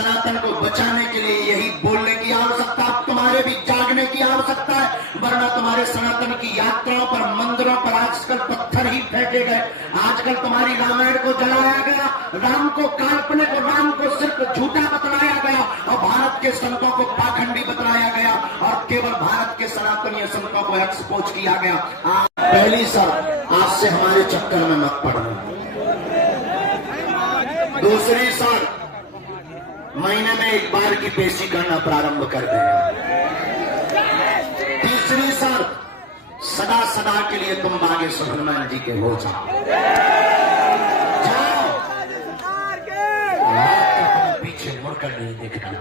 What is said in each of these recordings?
सनातन को बचाने के लिए यही बोलने की आवश्यकता, तुम्हारे भी जागने की आवश्यकता है, वरना तुम्हारे सनातन की यात्राओं पर, मंदिरों पर आजकल पत्थर ही फेंके गए। आजकल तुम्हारी रामायण को जलाया गया, राम को काल्पनिक और राम को सिर्फ झूठा बतलाया गया और भारत के संतों को पाखंडी बतलाया गया और केवल भारत के सनातनीय संतों को एक्सपोज किया गया। पहली शर्त, आज से हमारे चक्कर में मत पड़ना। दूसरी शर्त, महीने में एक बार की पेशी करना प्रारंभ कर देगा। तीसरी शर्त, सदा सदा के लिए तुम बागेश्वर हनुमान जी के हो जाओ। पीछे मुड़कर नहीं देखना।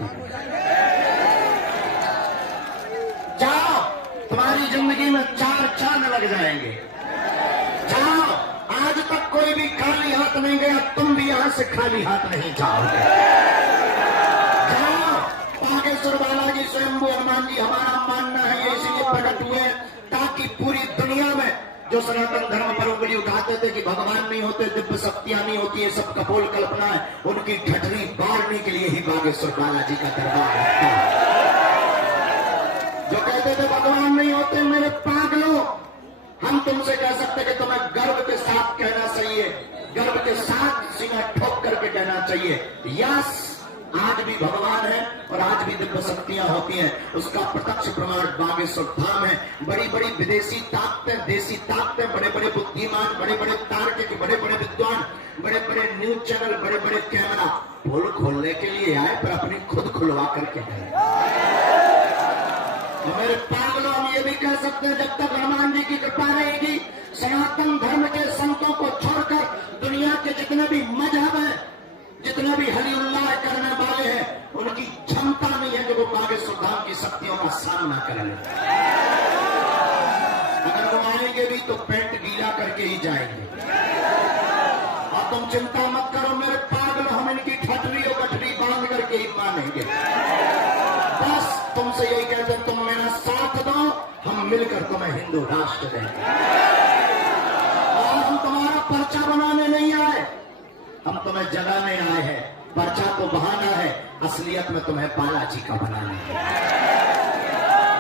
जाओ, तुम्हारी जिंदगी में 4 चांद लग जाएंगे। जाओ, आज तक कोई भी खाली हाथ नहीं गया, तुम भी यहां से खाली हाथ नहीं जाओगे। जाओ, बागेश्वर बालाजी स्वयंभू हनुमान जी हमारा मानना है, ये इसलिए प्रकट हुए ताकि पूरी दुनिया में जो सनातन धर्म पर उंगली उठाते थे कि भगवान नहीं होते, दिव्य शक्तियां नहीं होती, ये सब कपोल कल्पना है, उनकी ठठरी बारने के लिए ही बागेश्वर बालाजी का दरबार लगता है। जो कहते थे भगवान नहीं होते, मेरे पागलों, हम तुमसे कह सकते कि तुम्हें गर्व के साथ कहना चाहिए, गर्व के साथ सीना ठोक करके कहना चाहिए, यस, आज भी भगवान है और आज भी दिव्य शक्तियां होती हैं। उसका प्रत्यक्ष प्रमाण बागेश्वर धाम है। बड़ी बड़ी विदेशी ताकतें, देसी ताकतें, बड़े बड़े बुद्धिमान, बड़े बड़े तार्किक, बड़े बड़े विद्वान, बड़े बड़े न्यूज चैनल, बड़े बड़े कैमरा पोल खोलने के लिए आए, पर अपनी खुद खुलवा करके गए। मेरे पागलों, हम ये भी कह सकते हैं, जब तक हनुमान जी की कृपा रहेगी, सनातन धर्म के संतों को छोड़कर दुनिया के जितने भी मजहब हैं, जितने भी हरि उल्लाह करने वाले हैं, उनकी क्षमता नहीं है कि वो बागेश्वर धाम की शक्तियों का सामना करें। अगर वो आएंगे भी तो पेंट गीला करके ही जाएंगे। और तुम चिंता मत करो मेरे पागल, हम इनकी ठटरी और गठरी बांध करके ही मानेंगे। बस तुमसे यही कहते हैं, तुम मेरा साथ दो, हम मिलकर तुम्हें हिंदू राष्ट्र देंगे। और हम तुम्हारा पर्चा बनाने नहीं आए, हम तुम्हें जगाने आए हैं। पर्चा तो बहाना है, असलियत में तुम्हें बालाजी का बनाना है।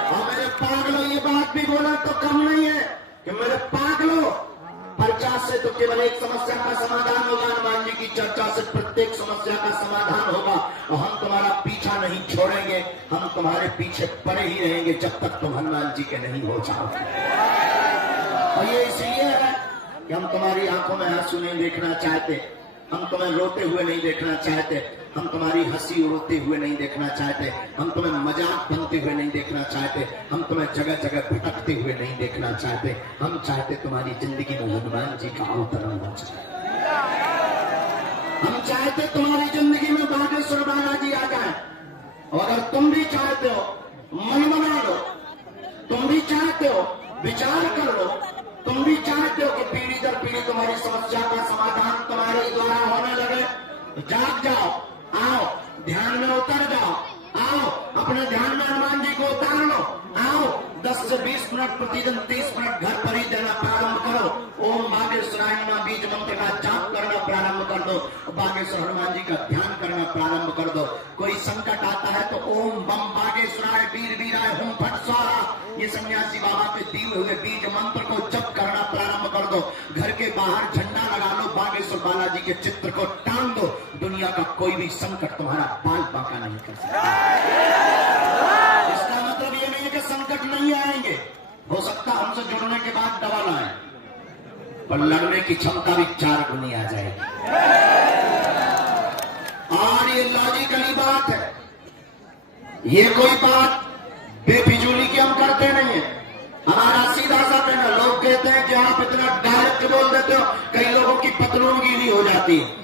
और मेरे पागलों, ये बात भी बोला तो कम नहीं है कि मेरे पागलों, पर्चा से तो केवल एक समस्या का समाधान होगा, हनुमान जी की चर्चा से प्रत्येक समस्या का समाधान होगा। और हम तुम्हारा पीछा नहीं छोड़ेंगे, हम तुम्हारे पीछे पड़े ही रहेंगे जब तक तुम हनुमान जी के नहीं हो जाओगे। और ये इसलिए है कि हम तुम्हारी आंखों में आंसू नहीं देखना चाहते, हम तुम्हें रोते हुए नहीं देखना चाहते, हम तुम्हारी हंसी उड़ते हुए नहीं देखना चाहते, हम तुम्हें मजाक बनते हुए नहीं देखना चाहते, हम तुम्हें जगह जगह भटकते हुए नहीं देखना चाहते। हम चाहते तुम्हारी जिंदगी में हनुमान जी का अवतरण हो जाए। हम चाहते तुम्हारी जिंदगी में बागेश्वर बालाजी आ जाए। और अगर तुम भी चाहते हो, मन बना लो, तुम भी चाहते हो, विचार कर लो, तुम भी चाहते हो कि पीढ़ी दर पीढ़ी तुम्हारी समस्या का समाधान तुम्हारे द्वारा होने लगे, तो जाग जाओ, आओ, ध्यान में उतर जाओ, आओ, अपने ध्यान में हनुमान जी को उतार लो, आओ, 10 से 20 मिनट प्रतिदिन 30 मिनट घर पर ही देना प्रारंभ करो। ओम बागेश्वराय नमः बीज मंत्र का जाप करना प्रारंभ कर दो, बागेश्वर हनुमान जी का ध्यान करना प्रारंभ कर दो। कोई संकट आता है तो ओम बम बागेश्वराय वीर वीराय हुम फट स्वाहा, ये सन्यासी बाबा के दिए हुए बीज मंत्र को जप करना प्रारंभ कर दो। घर के बाहर झंडा लगा लो, बागेश्वर बालाजी के चित्र को टांग दो, दुनिया का कोई भी संकट तुम्हारा बाल बांका नहीं कर सकता। इसका मतलब ये नहीं है कि संकट नहीं आएंगे, हो सकता हमसे जुड़ने के बाद डबल आए, पर लड़ने की क्षमता भी 4 गुनी आ जाएगी। और ये लॉजिकली बात है, ये कोई बात बेफिजूली की हम करते नहीं है, हमारा सीधा सा कहना। लोग कहते हैं कि आप इतना डायरेक्ट बोल देते हो, कई लोगों की पतलून गीली हो जाती है।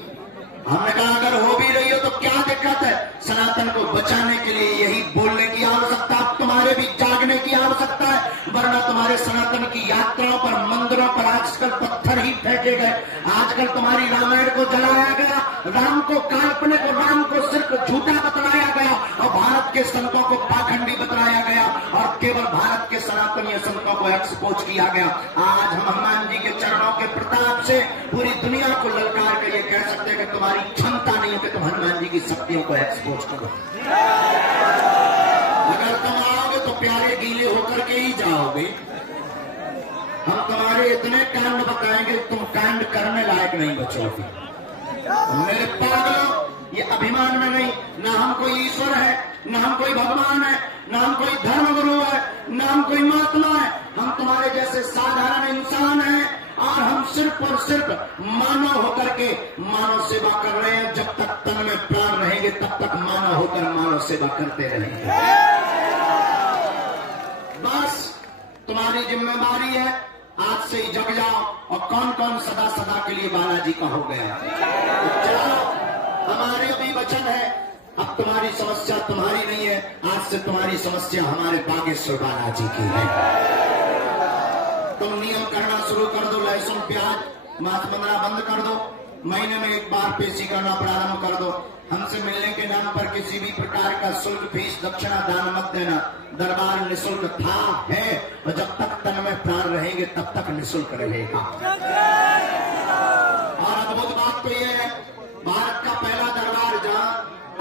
हमने कहा अगर हो भी रही हो तो क्या दिक्कत है, सनातन को बचाने के लिए यही बोलने की आवश्यकता, तुम्हारे भी जागने की आवश्यकता है, वरना तुम्हारे सनातन की यात्राओं पर, मंदिरों पर आजकल पत्थर ही फेंके गए। आजकल तुम्हारी रामायण को जलाया गया, राम को काल्पनिक और राम को सिर्फ झूठा बतलाया गया और भारत के संतों को पाखंडी बतलाया गया और केवल भारत के सनातनीय संतों को एक्सपोज किया गया। आज हम हनुमान जी के चरणों के प्रताप से पूरी दुनिया को ललकार कर ये कह सकते कि तुम्हारी क्षमता नहीं है कि तुम हनुमान जी की शक्तियों को एक्सपोज करो। अगर तुम आओगे तो प्यारे गीले होकर के ही जाओगे। हम तुम्हारे इतने कांड बताएंगे तुम कांड करने लायक नहीं बचोगे। मेरे पागलों, ये अभिमान में नहीं, ना हम कोई ईश्वर है, ना हम कोई भगवान है, ना हम कोई धर्मगुरु है, ना हम कोई महात्मा है। हम तुम्हारे जैसे साधारण इंसान हैं और हम सिर्फ और सिर्फ मानव होकर के मानव सेवा कर रहे हैं। जब तक तन में प्राण रहेंगे तब तक मानव होकर मानव सेवा करते रहेंगे। बस तुम्हारी जिम्मेदारी है, आज से ही जग जाओ। और कौन कौन सदा सदा के लिए बालाजी का हो गया, तो चलो, हमारे अभी वचन है। अब तुम्हारी समस्या तुम्हारी नहीं है, आज से तुम्हारी समस्या हमारे बागेश्वर बालाजी की है। तुम नियम करना शुरू कर दो, लहसुन प्याज मांस बनना बंद कर दो, महीने में एक बार पेशी करना प्रारंभ कर दो। हमसे मिलने के नाम पर किसी भी प्रकार का शुल्क, फीस, दक्षिणा, दान मत देना। दरबार निःशुल्क था, है, और जब तक तन में प्राण रहेंगे तब तक निःशुल्क रहेगा। और अद्भुत बात तो यह है, भारत का पहला दरबार जहाँ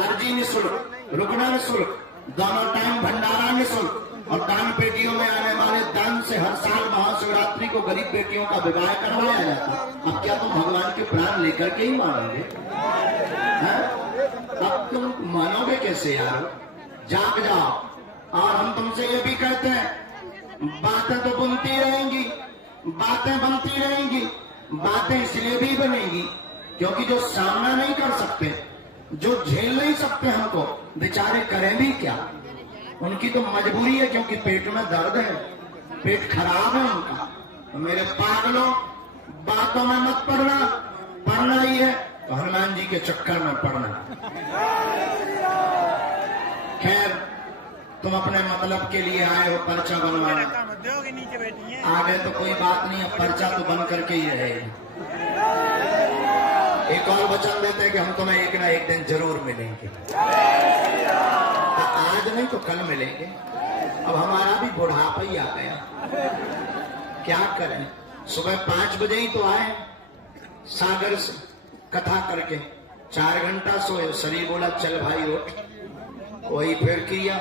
अर्जी निःशुल्क, रुकना निःशुल्क, दोनों टाइम भंडारा निःशुल्क, और दान पेटियों में आने वाले दान से हर साल महाशिवरात्रि को गरीब बेटियों का विवाह करवाया जाता। अब क्या तुम भगवान के प्राण लेकर के ही मानोगे? अब तुम मानोगे कैसे यार? जाग जाओ। और हम तुमसे ये भी कहते हैं, बातें तो बनती रहेंगी, बातें बनती रहेंगी। बातें इसलिए भी बनेंगी क्योंकि जो सामना नहीं कर सकते, जो झेल नहीं सकते हमको, बेचारे करें भी क्या? उनकी तो मजबूरी है, क्योंकि पेट में दर्द है, पेट खराब है उनका। तो मेरे पागलों, बातों में मत पड़ना, पढ़ना ही है तो हनुमान जी के चक्कर में पड़ना। खैर, तुम अपने मतलब के लिए आए हो पर्चा बनवाने, आगे तो कोई बात नहीं है, पर्चा तो बन करके ही रहेगा। एक और वचन देते हैं कि हम तुम्हें एक ना एक दिन जरूर मिलेंगे। आज नहीं तो कल मिलेंगे। अब हमारा भी बुढ़ापा ही आ गया, क्या करें? सुबह 5 बजे ही तो आए सागर से कथा करके, 4 घंटा सोए, शरीर बोला चल भाई उठ, वही फिर किया,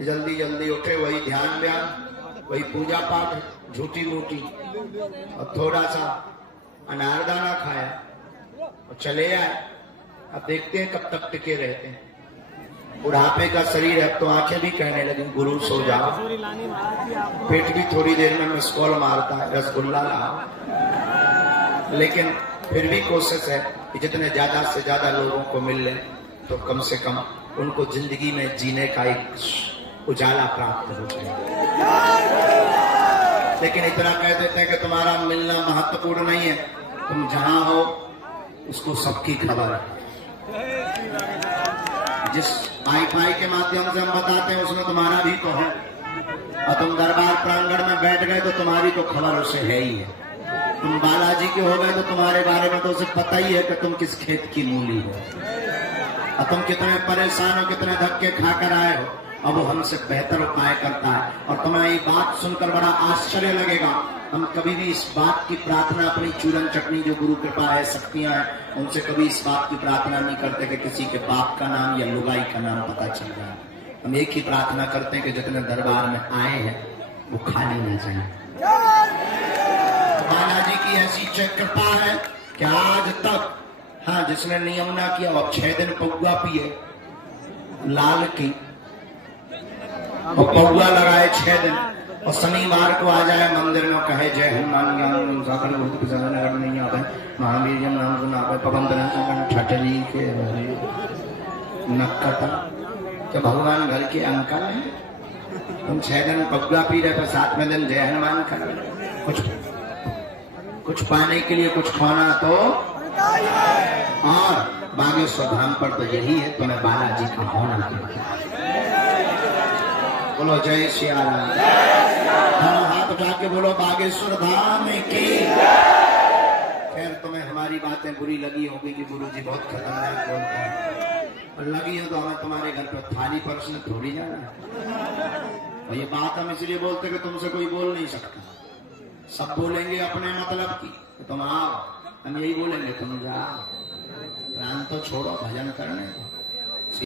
जल्दी जल्दी उठे, वही ध्यान व्यान, वही पूजा पाठ, झूठी मूठी, और थोड़ा सा अनारदाना खाया और चले आए। अब देखते हैं कब तक टिके रहते हैं। बुढ़ापे का शरीर है, तो आंखें भी कहने लगी गुरु सो जाओ, पेट भी थोड़ी देर में मिस कॉल मारता है रसगुल्ला लाओ। लेकिन फिर भी कोशिश है कि जितने ज्यादा से ज्यादा लोगों को मिल ले तो कम से कम उनको जिंदगी में जीने का एक उजाला प्राप्त हो जाए। लेकिन इतना कह देते हैं कि तुम्हारा मिलना महत्वपूर्ण नहीं है, तुम जहां हो उसको सबकी खबर है। जिस वाईफाई के माध्यम से हम बताते हैं उसमें तुम्हारा भी तो है, और तुम दरबार प्रांगण में बैठ गए तो तुम्हारी तो खबर उसे है ही है। तुम बालाजी के हो गए तो तुम्हारे बारे में तो उसे पता ही है कि तुम किस खेत की मूली हो, और तुम कितने परेशान हो, कितने धक्के खाकर आए हो, और वो हमसे बेहतर उपाय करता है। और तुम्हें ये बात सुनकर बड़ा आश्चर्य लगेगा, हम कभी भी इस बात की प्रार्थना अपनी चूरन चटनी जो गुरु कृपा है, शक्तियां हैं, उनसे कभी इस बात की प्रार्थना नहीं करते कि किसी के बाप का नाम या लुगाई का नाम पता चल जाए। हम एक ही प्रार्थना करते हैं कि जितने दरबार में आए हैं वो खाली न जाए। बालाजी की ऐसी कृपा है कि आज तक, हाँ, जिसने नियम ना किया वो 6 दिन पौआ पिए लाल की, और पौआ लगाए 6 दिन, और शनिवार को आ जाए मंदिर में, कहे जय हनुमान ज्ञान सागर भूत नगर नहीं आवे, महावीर जी नाम सुना पवन छठरी के नक्कटा के भगवान घर के अंकल है। तुम 6 दिन पौआ पी रहे, 7वें दिन जय हनुमान कर। कुछ पाने के लिए कुछ खाना तो, और बागेश्वर धाम पर तो यही है, तुम्हें बालाजी का होना। बोलो जय श्री राम। हाँ, हाथ उठा के बोलो बागेश्वर धाम की। खैर, तुम्हें हमारी बातें बुरी लगी होगी कि गुरुजी बहुत खतरनाक बोलते हैं, और लगी हो तो हमें तुम्हारे घर पर थाली परसने थोड़ी जाना है। और ये बात हम इसलिए बोलते कि तुमसे कोई बोल नहीं सकता, सब बोलेंगे अपने मतलब की, तुम आओ, हम यही बोलेंगे तुम जाओ। प्राण तो छोड़ो, भजन करने दो।